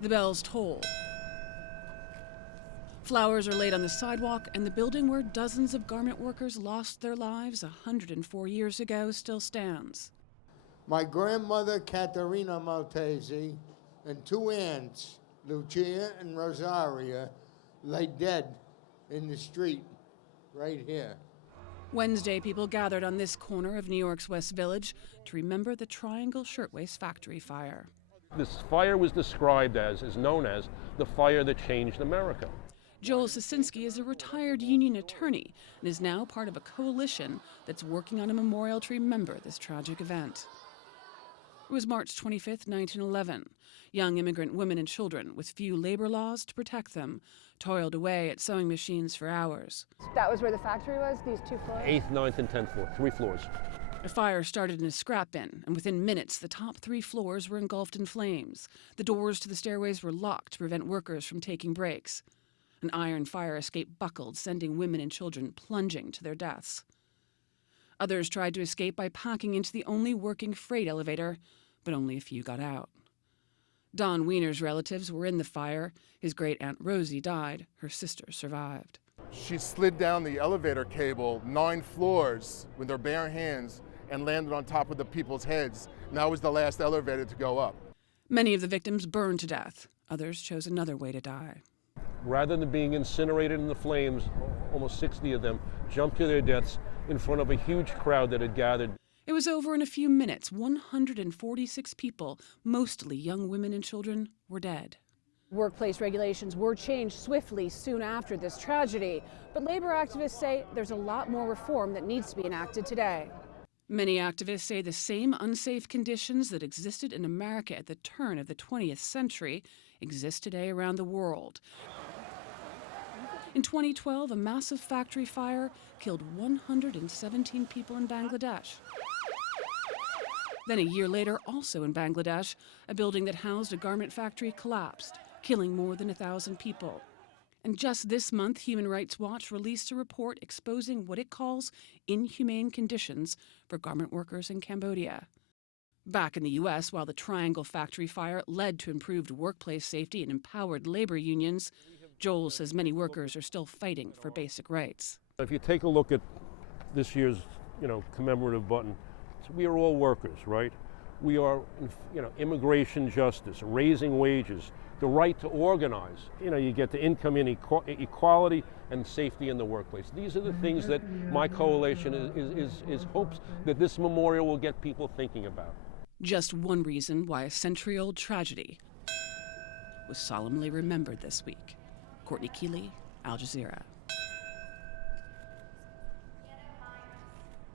The bells toll. Flowers are laid on the sidewalk, and the building where dozens of garment workers lost their lives 104 years ago still stands. My grandmother, Caterina Maltese, and two aunts, Lucia and Rosaria, lay dead in the street right here. Wednesday, people gathered on this corner of New York's West Village to remember the Triangle Shirtwaist Factory fire. This fire was described is known as the fire that changed America. Joel Sosinski is a retired union attorney and is now part of a coalition that's working on a memorial to remember this tragic event. It was March 25, 1911. Young immigrant women and children, with few labor laws to protect them, toiled away at sewing machines for hours. That was where the factory was, these two floors? 8th, 9th, and 10th floor, 3 floors. A fire started in a scrap bin, and within minutes, the top 3 floors were engulfed in flames. The doors to the stairways were locked to prevent workers from taking breaks. An iron fire escape buckled, sending women and children plunging to their deaths. Others tried to escape by packing into the only working freight elevator, but only a few got out. Don Wiener's relatives were in the fire. His great-aunt Rosie died. Her sister survived. She slid down the elevator cable 9 floors with her bare hands and landed on top of the people's heads. And that was the last elevator to go up. Many of the victims burned to death. Others chose another way to die. Rather than being incinerated in the flames, almost 60 of them jumped to their deaths in front of a huge crowd that had gathered. It was over in a few minutes. 146 people, mostly young women and children, were dead. Workplace regulations were changed swiftly soon after this tragedy, but labor activists say there's a lot more reform that needs to be enacted today. Many activists say the same unsafe conditions that existed in America at the turn of the 20th century exist today around the world. In 2012, a massive factory fire killed 117 people in Bangladesh. Then a year later, also in Bangladesh, a building that housed a garment factory collapsed, killing more than 1,000 people. And just this month, Human Rights Watch released a report exposing what it calls inhumane conditions for garment workers in Cambodia. Back in the U.S., while the Triangle factory fire led to improved workplace safety and empowered labor unions, Joel says many workers are still fighting for basic rights. If you take a look at this year's, commemorative button, we are all workers, right? We are, immigration justice, raising wages, the right to organize. You get the income inequality and safety in the workplace. These are the things that my coalition is hopes that this memorial will get people thinking about. Just one reason why a century-old tragedy was solemnly remembered this week. Courtney Keeley, Al Jazeera.